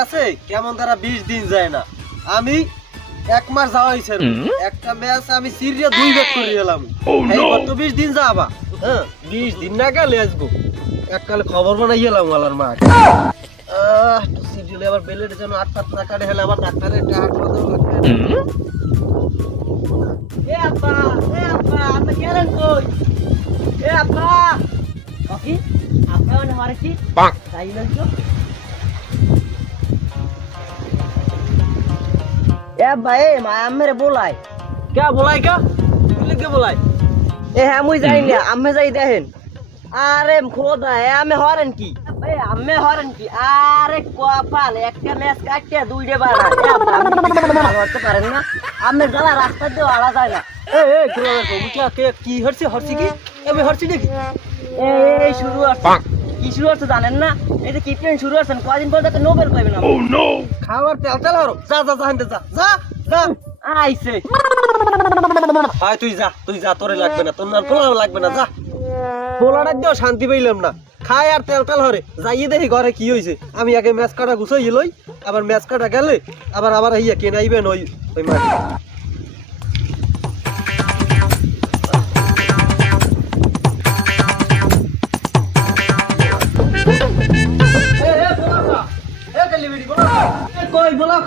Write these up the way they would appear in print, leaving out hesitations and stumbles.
ম্যাচে কেমন তারা 20 দিন যায় না। আমি 1 মাস যাওয়া হইছে একটা ম্যাচ আমি সিরিয়া 2 ব্যাক করে এলাম। এই কত 20 দিন যাবা, হ্যাঁ 20 দিন না গেলে আসবো এককালে খবর বানাই এলাম ওয়ালার মা। তো সিরিয়ালে আবার বেলের জন্য 8-7 না কাটে হলে আবার ডাক্তারের টাকা কত লাগবে। এ আপা আপনি গেলেন কই? এ আপা ওকে আপনি ওনে হরে কি তাইলেন তো। এ ভাই মা আম্মেরে बोलाय क्या बोलाय क्या बोले क्या बोलाय? এ হ্যাঁ মুই যাই না আম্মে যাই দেখেন। আরে খোদা এ আমি হরেন কি ভাই আম্মে হরেন কি? আরে কপাল একটা ম্যাচ কাটতে দুইটা বাড়া ভালো হতে পারেন না। আম্মে জ্বালা রাস্তা দিয়ে আড়া যায় না। ए किलो क्या কি হরছি হরছি কি আমি হরছি নাকি? এই শুরু আছে কি শুরু আছে জানেন না? এই যে কিপটেন শুরু আছেন কয়দিন পর তো নোবেল পাইবেন না। খাবার তেল তেল হরো যা যা যা হানতে যা যা যা আইছে আয় তুই যা তোরে লাগবে না তোর না পোলাও লাগবে না যা। পোলাটা দিও শান্তি পাইলাম না খায় আর তেল তেল হরে যাইয়ে দেখি ঘরে কি হইছে। আমি আগে ম্যাচ কাটা গুছাই লই আবার ম্যাচ কাটা গেলে আবার হইয়া কে নাইবেন ওই মাঠ। কই বলাও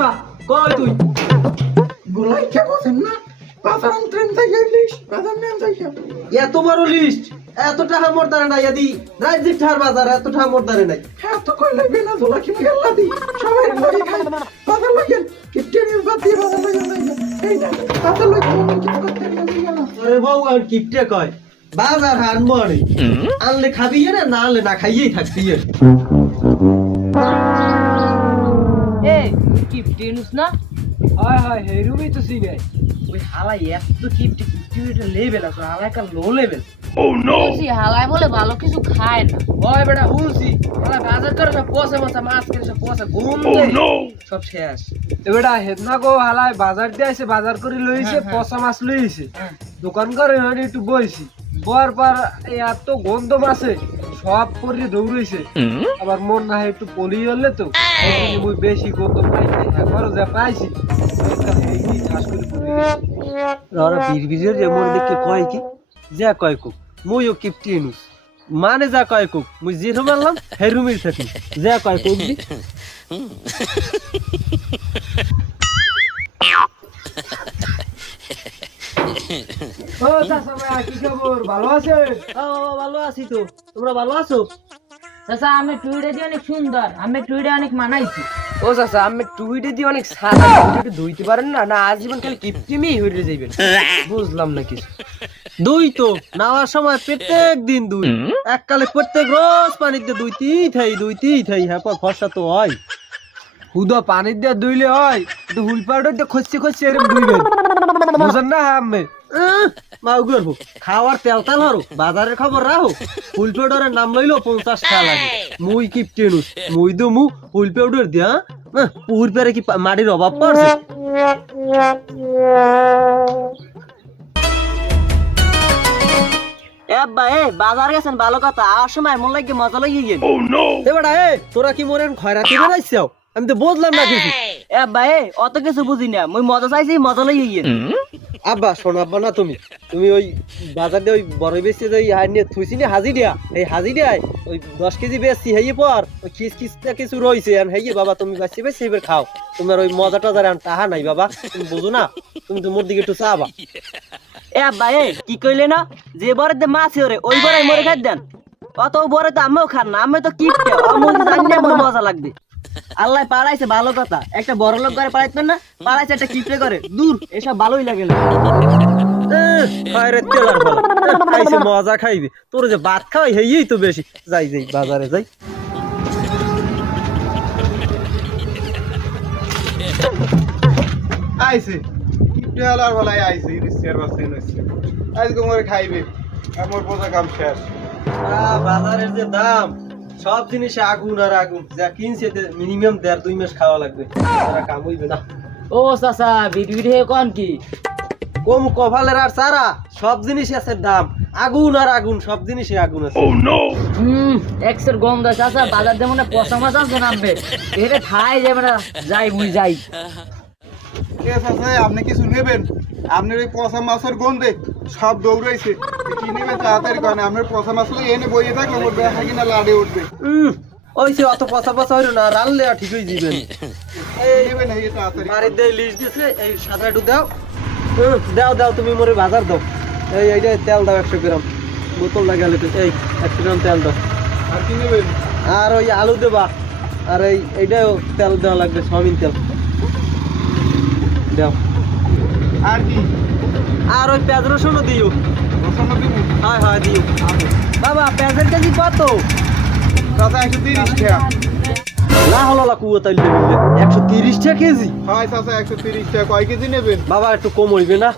কা কই তুই বলাই কে বসেন না বাজার ট্রেন থেকে লিস্ট বাজার নেন যাইয়া এত বড় লিস্ট এত টাকা মোর দারে নাই আদি রাজজিৎ ঠার বাজার এত টাকা মোর দারে নাই। হ্যাঁ তো কই লাগবে না জোলা কি গেল্লা দি সবাই লাগি খাই বাজার লাগেন কি টেনিস বাদ দিয়ে বাজার লাগেন এই না বাজার লাগেন মন কি করতে লাগেন না। আরে বউ আর কিপটে কয় বাজার হান মরে আনলে খাবি না না আনলে না খাইয়েই থাকবি। এ কিপটেনুস না হয় হেরুমি তো সিনে ওই হালাই এত কিপটি কিপটি লেভেল আছে হালাই কা লো লেভেল। ও নো হালাই বলে ভালো কিছু খায় না। ওই বেটা হুলছি হালাই বাজার করে সব পয়সা মশা মাছ করে সব পয়সা ঘুম সব শেষ। এবারে হেদনা গো হালাই বাজার দিয়ে আসে বাজার করে লইছে পয়সা মাছ লইছে দোকান করে একটু বইছি বর পর এত গন্ধ মাছে সব করে দৌড়াইছে আবার মন না একটু পলি হলে তো মুই বেশি গন্ধ পাইছি একবারও যা পাইছি বীর যে মোর দেখে কয় কি যা কয় কুক মুইও কিপটি নুস মানে যা কয় কুক মুই জিরো মারলাম হেরুমির থাকি যা কয় কুক দি ও চাচা কি খবর ভালো আছে? ও ভালো আছি তো তোমরা ভালো আছো? চাচা আমি টুইটে দিয়ে অনেক সুন্দর আমি টুইটে অনেক মানাইছি। ও চাচা আমি টুইটে দিয়ে অনেক সাদা একটু ধুইতে পারেন না না আজীবন খালি কিপটিমেই হইরে যাইবেন বুঝলাম না কিছু। দুই তো নাওয়ার সময় প্রত্যেক দিন দুই এককালে প্রত্যেক রোজ পানিতে দুইতেই থাই হ্যাঁ ফর্সা তো হয় হুদা পানি দিয়ে দুইলে হয় তো হুল পাউডার দিয়ে খসছে এরকম দুইবেন বুঝেন না হ্যাঁ আমি মাউ করবো খাওয়ার তেল তেল হরো বাজারের খবর রাখো হুল পাউডারের নাম লইলো 50 টাকা লাগে মুই কিপটে নুস মুই দো মু হুল পাউডার দিয়া পুর পেরে কি মাটির অভাব পড়ছে। বাজার গেছেন ভালো কথা আর সময় মন লাগে মজা লাগিয়ে গেল। এবারে তোরা কি মোরেন খয়রাতি বানাইছাও আমি তো বুঝলাম না কিছু। অত কিছু বুঝি না মুই মজা চাইছি মজা লাগিয়ে গেল। আব্বা শোনো আব্বা না তুমি ওই বাজার দিয়ে ওই বড় বেশি যে নিয়ে থুইছি না হাজি দিয়া এই হাজি দেয় ওই 10 কেজি বেশি হেয়ে পর ওই খিসটা কিছু রয়েছে আর হেয়ে বাবা তুমি বেশি এবার খাও তোমার ওই মজাটা যারা তাহা নাই বাবা তুমি বুঝো না তুমি তো মোর দিকে একটু চাবা। কি কইলে না যে বরে মাছ ওরে ওই বরে মরে খাই দেন অত বরে তো আমিও খান না আমি তো কিপটে আমার মজা লাগবে। আল্লাহ পাড়াইছে ভালো কথা একটা বড় লোক ঘরে পাড়াইতেন না পাড়াইছে একটা কিপটে করে দূর এসব ভালোই লাগে না। মজা খাইবে তোর যে ভাত খাওয়াই হেই তো বেশি যাই বাজারে যাই। আইছে কিপটে আলার বলাই আইছে রিসিয়ার বাসে নইছে আজকে মোরে খাইবে আমার বোঝা কাম শেষ। বাজারের যে দাম সব জিনিসে আগুন আর আগুন যা কিনছে মিনিমাম 1.5-2 মাস খাওয়া লাগবে তারা কাম হইবে না। ও চাচা ভিডিও কোন কি কম কপালের আর সারা সব জিনিসই আছে দাম, আগুন আর আগুন, সব জিনিসই আগুন আছে। এক্সের গন্ধ চাচা, বাজার দিয়ে মনে পচা মাছ আছে নামবে, এটা খাই যাবে না, যাই মুই যাই। আপনি কিছু নেবেন? আপনার ওই পচা মাছের গন্ধে সব দৌড়াইছে, কি নেবেন তাড়াতাড়ি করেন। আপনার পচা মাছ এনে বইয়ে থাকলে আমার ব্যথা কিনা লাড়ে উঠবে। ওই সে অত পচা পচা হইল না, রানলে ঠিক হয়ে যাবেন। নেবেন এই তাড়াতাড়ি। বাড়ির দিয়ে লিস্ট দিছে, এই সাদা একটু দাও। দাও দাও, তুমি মোরে বাজার দাও। এইটা তেল দাও 100 গ্রাম, বোতল লাগালে তো। এই 100 গ্রাম তেল দাও। আর কি নেবেন? আর ওই আলু দেবা, আর এইটাও তেল দেওয়া লাগবে, সয়াবিন তেল দাও। আর কি? আর ওই পেঁয়াজ রসুনও দিও। রসুন দিব? হয় হয় দিও। বাবা পেঁয়াজের কেজি কত? চাচা 130 টাকা। না হলো লা কুয়া তাইলে বললে 130 টাকা কেজি। হয় চাচা 130 টাকা। কয় কেজি নেবেন? বাবা একটু কম হইবে না?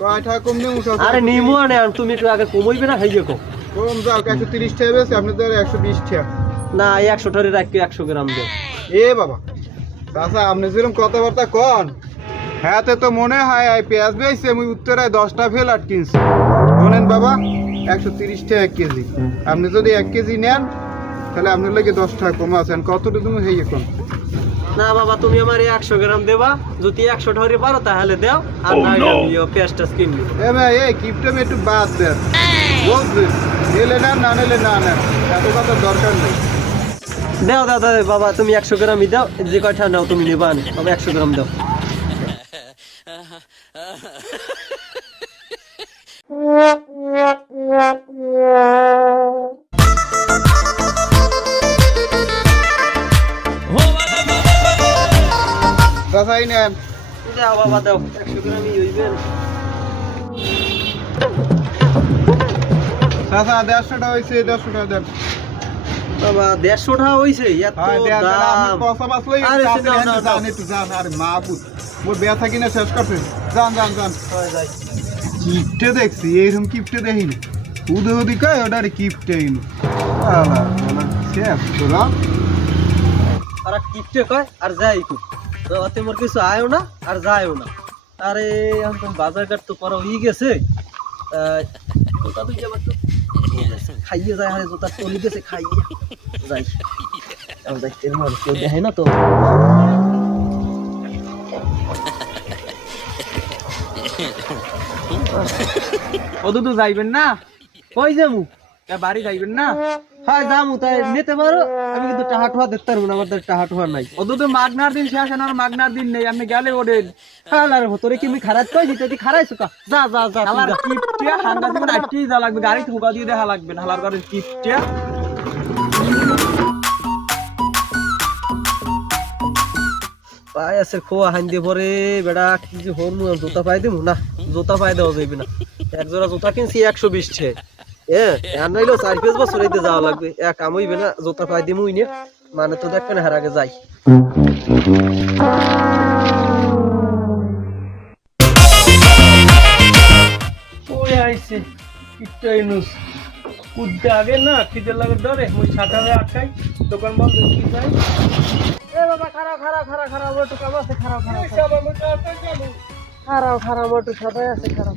কয় টাকা কম নেবো চাচা? আরে নিমু আনে, তুমি একটু আগে কম হইবে না, খাইয়ে কম। কম যাও, 130 টাকা বেশি, আপনি তো 120 টাকা। না এই 100 টারে রাখি, 100 গ্রাম দাও। এ বাবা চাচা, আপনি যেরকম কথাবার্তা কন, হ্যাঁ তো মনে হয় এই পেঁয়াজ বেশি আমি উত্তরায় 10টা ফেল কিনছি। শোনেন বাবা, 130 টাকা কেজি। আপনি যদি 1 কেজি নেন তাহলে আপনার লাগে 10 টাকা কম আছেন। কতটুকু তুমি হেয়ে কোন? না বাবা, তুমি আমার 100 গ্রাম দেবা, যদি 100 ধরে পারো তাহলে দাও, আর না দিও পেঁয়াজটা কিনবি। এ ভাই, এই কিপটা একটু বাদ দেন, বুঝলেন? নিলে নেন, না নিলে না নেন, এত কথা দরকার নেই। দাও দাও দাও বাবা, তুমি 100 গ্রামই দাও, যে কয়টা নাও তুমি নেবা, তবে 100 গ্রাম দাও। চাচাই নেন। দাও বাবা দাও, 100 গ্রামই হইবেন। চাচা 150 টাকা হয়েছে, 150 টাকা দেন। বাবা 150 টাকা হইছে, এত হয় দেন, দেন, আপনি দাম। পয়সা বাঁচলো, আরে যান, নাও, নাও, যান, নাও। একটু যান। আরে মা পুত, মোর ব্যথা কিনা শেষ করছে। যান যান যান। হয় যাই। কিপটে দেখছি, এইরকম কিপটে দেখিনি। উদে উদি কয় ওটা কিপটে ইনু। আলা আলা শেষ তোরা। আর কিপটে কয় আর যাই কো, তো অতে মোর কিছু আয়ও না আর যায়ও না। আরে এখন বাজার ঘাট তো করা হয়ে গেছে, জোতা দুই যাবার তো খাইয়ে যায়, আরে জোতা চলে গেছে, খাইয়ে যাই। এখন যাই, তেল মার কেউ দেখে না তো। ওদু তো যাইবেন না? কই যামু? বাড়ি যাইবেন না? হ্যাঁ যামু, তাই নিতে পারো। আমি কিন্তু টাহা টুহা দিতে পারবো না, আমার টাহা টুহা নাই। ওদু তো মাগনার দিন শেষ, আর মাগনার দিন নেই, আপনি গেলে ওঠেন। হ্যাঁ আর ভতরে কি আমি খারাপ কই দিতে, তুই খারাইছো কা? যা যা যা তুই হালার যা। কিপটিয়া হাঙ্গা দিবেন, আটকেই যা লাগবে, গাড়ি ঠোকা দিয়ে দেখা লাগবে না। হালার গাড়ির কিপটিয়া। পাই আছে খোয়া হান দিয়ে পরে বেড়া কি যে হরমু, জুতা পাই দিমু না, জুতা পাই দেওয়া যাইবে না। এক জোড়া জুতা কিনছি 120 টাকা, এখন নাইলেও 4-5 বছর হইতে যাওয়া লাগবে, এক কাম হইবে না, জুতা পাই দিমু ইনে, মানে তো দেখবেন হার আগে যাই। ওই আইছে কিটটা ইনুস কুদ্দে আগে না খিদে লাগে ডরে মুই ছাতারে আটকাই দোকান বন্ধ কি যাই এ বাবা খারাপ খারাপ খারাপ খারাপ ওটু কাম আছে খারাপ খারাপ সব আমি যাতে যাবো খারাপ খারাপ ওটু ছাতাই আছে খারাপ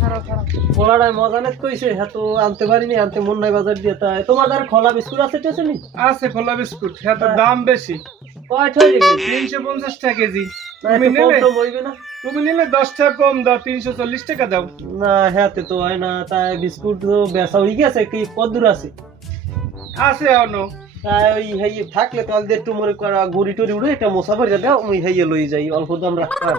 খারাপ খারাপ খোলাটাই মজা নেই কইছে, হ্যাঁ তো আনতে পারিনি, আনতে মন নাই বাজার দিয়ে। তাই তোমার দ্বারা খোলা বিস্কুট আছে টেছে নি? আছে খোলা বিস্কুট হ্যাঁ তার দাম বেশি কয় ঠই রেখে 350 টাকা কেজি না, তুমি একটু কম নিলে টম হইবে না? তুমি নিলে 10 টাকা কম দাও 340 টাকা দাও না হ্যাঁ তো হয় না, তাই বিস্কুট তো বেচা হয়ে গেছে, কি কত দূর আছে? আছে অনো তাই ওই হেই থাকলে তো আলদে একটু মরে করা গুড়ি টুরি উড়ে একটা মশা ভরে দাও, মুই হেইয়ে লই যাই, অল্প দাম রাখতাম।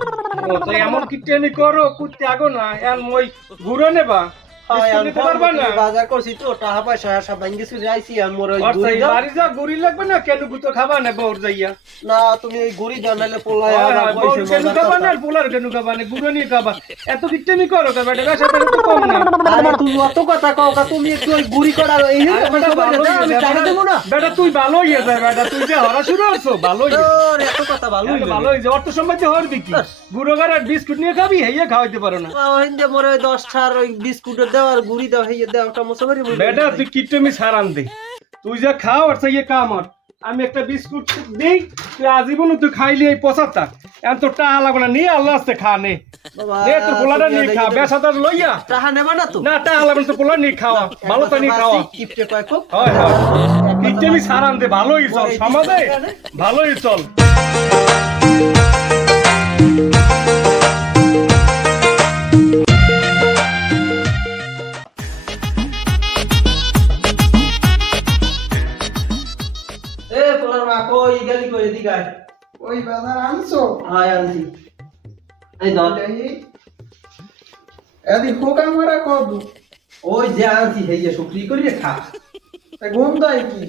ও তো এমন কিটনি করো কুত্তে আগো না এর মই ঘুরে নেবা বিস্কুট নিতে পারবা না বাজার করছি তো টাকা পয়সা সব ভাঙ্গি চুরি আইছি, আর মোর ওই আর গুড়ি সেই দাও। বাড়ি যা গুড়ি লাগবে না কেন গুতো খাবা না বউর যাইয়া না তুমি এই গুড়ি দাও, নাহলে পোলাই হয়, আর হয়, পয়সা বউর কেন খাবা না আর পোলার কেন খাবা না গুড়ো নিয়ে খাবা এত কিটনি করো কা বেটা সাথে তো কম না আরে তুমি অত কথা কও কা, তুমি একটু ওই গুড়ি করা এই আরে বেটা ভালো আমি টাকা দেবো না। বেটা তুই ভালো হয়ে যায় বেটা তুই যে হরা শুরু করছো ভালো হয়ে তোর এত কথা ভালো হইবে ভালো হয়ে যায় অর্থ সম্পত্তি হরবি কি গুড়ো গার আর বিস্কুট নিয়ে খাবি হেইয়া খাওয়াইতে পারো না ওই যে মোরে ওই 10 টার ওই বিস্কুট দাও আর গুড়ি দাও, হেইয়ে দাও একটা মশা ভরে বেটা তুই কিটমি সারান দে তুই যা খাও আর সেই কাম আর আমি একটা বিস্কুট দেই তুই আজীবন তুই খাইলি এই পচাতা এখন তোর টাকা লাগবে না, নিয়ে আল্লাহ আস্তে খা নে। বাবা নে তোর পোলাটা নিয়ে খা, বেসাদার লইয়া। টাকা নেবা না তো? না টাকা লাগবে না, তোর পোলা নিয়ে খাওয়া, ভালো তো নিয়ে খাওয়া। কিপটে কয় খুব। হয় হয়, কিপটেমি সারান দে, ভালোই চল সমাজে, ভালোই চল। এ তোর মা কই গেলি কই এদিকে আয়। ওই বাজার আনছো আয় আনছি। এই ধর। এদি খোকা মারা কব ওই যে আনছি এই যে শুকরি করি খা। গন্ধাই কি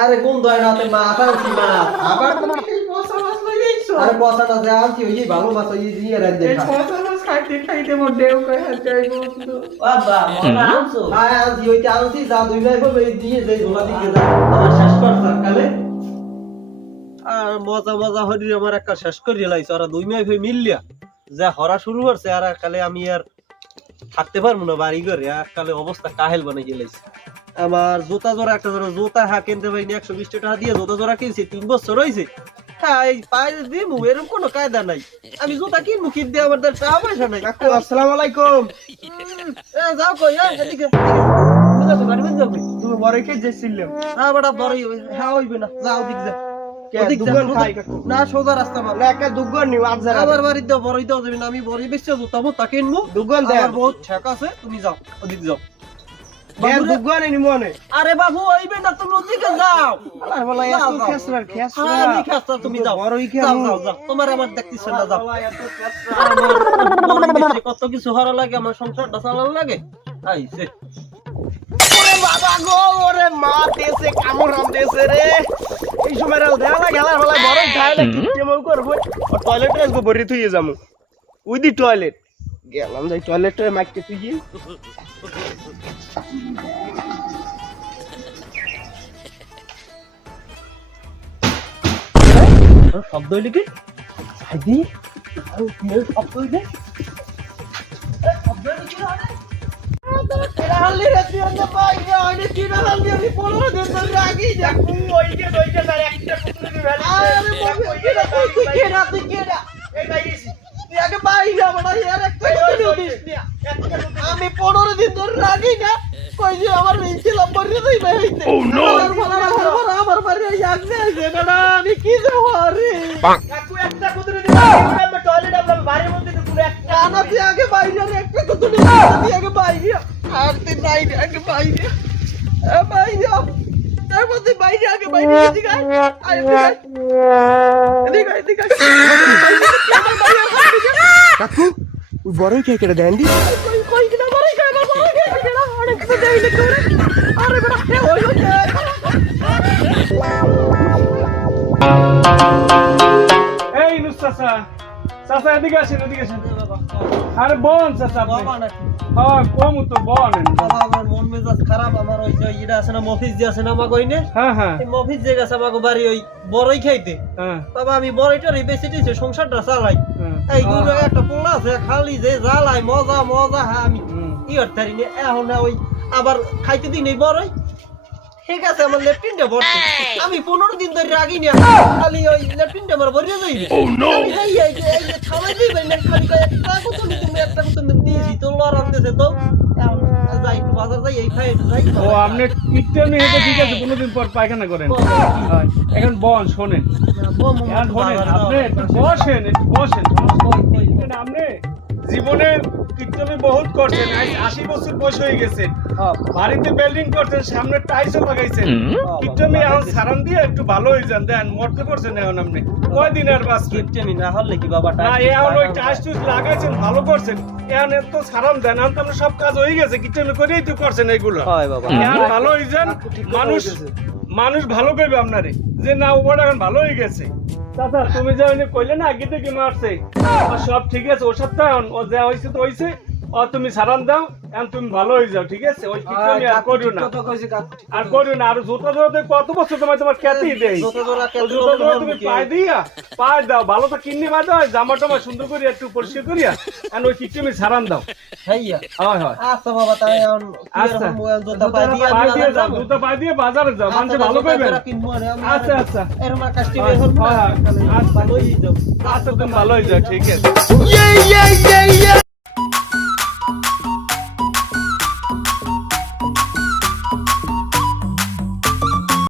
আরে কোন দয় রাতে মাছ আনছি মাছ। আবার তুমি এই পচা মাছ লইয়াইছো আরে পচাটা যে আনছি ওই যে ভালো মাছ ওই দিয়ে রাখ দে। এই পচা মাছ খাইতে খাইতে মোর দেও কই হাত যাই বন্ধু বাবা মজা আনছো হ্যাঁ আনছি ওইটা আনছি যা দুই ভাই বলবে এই দিয়ে যে গোলা দিকে যা আমার শেষ কর সকালে। আর মজা মজা হরি আমার একটা শেষ করে লাইছ আর দুই ভাই ভাই মিললিয়া যা হরা শুরু করছে আর কালে আমি আর থাকতে পারবো না বাড়ি ঘরে আর কালে অবস্থা কাহেল বানাই গেলাইছে। আমার জুতা জোড়া একটা জোড়া জুতা কিনতে পারিনি 120 টাকা দিয়ে জুতা জোড়া কিনছি 3 বছর হয়েছে। হ্যাঁ এই পায়ে দিমু এরকম কোনো কায়দা নাই। আমি জুতা কিনবো কিন দিয়ে আমার টাকা পয়সা নাই। কাকু আসসালামু আলাইকুম যাও কই এদিকে বুঝাতে পারবেন যাবে তুমি বড় কে যাইছিলাম না বড় বড়ই হ্যাঁ হইবে না যাও দিক যা কে ওদিক যা, দুগন সোজা- খাই কাকু না সোজা রাস্তা মার না একটা দুগন নিও আজ যারা আমার বাড়িতে বড়ই দাও যাবে না আমি বড়ই বেশি জুতা মো তাকে কিনবো দুগন দেন আমার বহুত ঠেক আছে তুমি যাও ওদিক যাও। দেন বাবুরে- দুগন নি মনে আরে বাবু হইবে না তুমি ওদিকে যাও। আল্লাহ বলা যাও, এত যাও। খেসরার খেসরা হ্যাঁ, আমি খেসরা, তুমি যাও বড়ই কে যাও যাও যাও তোমার আমার দেখতেছ না যাও। আমার বড়ই বেশি কত কিছু হারা লাগে আমার সংসারটা চালানো লাগে আইছে। ওরে বাবা গো ওরে মা দেশে কামড়াম দেশে রে এই সময় রে দেলা গেলা বলা বড়ই খাইলে কিতে মৌ করব আর টয়লেটে আসবো বরি থুইয়ে যামু উই দি টয়লেট গেলাম যাই টয়লেটে মাইকে থুইয়ে শব্দ হইলে কি হাইদি আর কি শব্দ হইলে হালি রে তুই না পাই না আমি কি না হালি আমি 15 দিন ধরে আগেই দেখু ওই যে তার একটা পুতুল দি ভ্যালি আরে বাবা কি না তুই কি না এই বাইরেছি তুই আগে পাই না বড় यार একটা পুতুল দিস না আমি 15 দিন ধরে আগেই না কই যে আমার নিচে লম্বর রে তুই ভাই হইতে ও নো আমার বাড়ি আগনে আছে বড় আমি কি দেব রে কাকু একটা পুতুল দি আমি টয়লেট আমরা বাড়ির মধ্যে পুরো একটা না তুই আগে বাইরে একটা পুতুল দি তুই আগে বাইরে আর তুই বাইরে আগে বাইরে বাইরে তারপর তুই বাইরে আগে বাইরে এদিকে আয় এদিকে এদিকে কাকু ওই বড়ই কে কেটে দেন দি কই কই কিনা বড়ই কে কেডা অনেক তো দেই লে করে আরে বড় হে ওই এই নুস চাচা, চাচা এদিকে আসেন, এদিকে আসেন। আরে বোন চাচা আপনি। বাবা নাকি হ্যাঁ কমু তো বলেন। বাবা আমার মন মেজাজ খারাপ আমার ওই যে ইটা আছে না মফিজ যে আছে না আমার কইনে হ্যাঁ হ্যাঁ এই মফিজ যে গেছে আমাকে বাড়ি ওই বড়ই খাইতে হ্যাঁ বাবা আমি বড়ইটারই বেশি দিয়েছি সংসারটা চালাই এই গরু একটা পোলা আছে খালি যে জ্বালাই মজা মজা হ্যাঁ আমি ইয়র তারিনি এখন ওই আবার খাইতে দিই নেই বড়ই ঠিক আছে আমার লেফটিনটা ভরছে আমি 15 দিন ধরে রাগি না খালি ওই লেফটিনটা আমার ভরিয়ে যাইবে আমি এই যে খাওয়াই দিবে না খালি একটা কত তুমি একটা কত দিয়েছি তো লড়ান দিয়েছে তো এখন যাই একটু বাজার যাই এই খাই যাই ও আপনি কিট্টেমি হেঁটে ঠিক আছে, 15 দিন পর পায়খানা করেন। হয়। এখন বন শোনেন, এখন শোনেন আপনি একটু বসেন, একটু বসেন। শোনেন, আপনি জীবনে কিট্টেমি বহুত করছেন, আজ 80 বছর বয়স হয়ে গেছে, বাড়িতে বিল্ডিং করছেন, সামনে টাইলসও লাগাইছেন, কিট্টেমি এখন সারান দিয়ে একটু ভালো হয়ে যান। দেন মরতে করছেন এখন আপনি কয়দিন আর বাঁচবেন আমি না হলে কি বাবা না, এখন ওই টাইলস টুইস লাগাইছেন ভালো করছেন, এখন এত সারান দেন, এখন তো আপনার সব কাজ হয়ে গেছে, কিট্টেমি করেই তো করছেন এইগুলো। হয় বাবা এখন ভালো হয়ে যান, মানুষ ভালো করবে আপনারে যে না ওটা এখন ভালো হয়ে গেছে। চাচা তুমি যে কইলে না আগে থেকে মারছে সব ঠিক আছে, ওর সাথে ও যা হয়েছে তো হয়েছে, ও তুমি সারান দাও এখন তুমি ভালো হয়ে যাও ঠিক আছে ওই কিপটামি আর করো না আর করো না আর জুতা জোড়া কত বছর তোমার খ্যাতি দেই জুতা জোড়া তুমি পায়ে দিয়া পায়ে দাও ভালো তো কিনে বাদ জামা টামা সুন্দর করে একটু পরিষ্কার করিয়া এখন ওই কিপটামি সারান দাও হইয়া হয় হয় আচ্ছা বাবা তাই এখন আচ্ছা জুতা পাই দিয়া পায়ে দিয়ে যাও জুতা পায়ে দিয়ে বাজারে যাও মানুষ ভালো পাইবেন আচ্ছা আচ্ছা এরকম কাস্টমার হয় হয় আচ্ছা ভালোই যাও আচ্ছা তুমি ভালো হয়ে যাও ঠিক আছে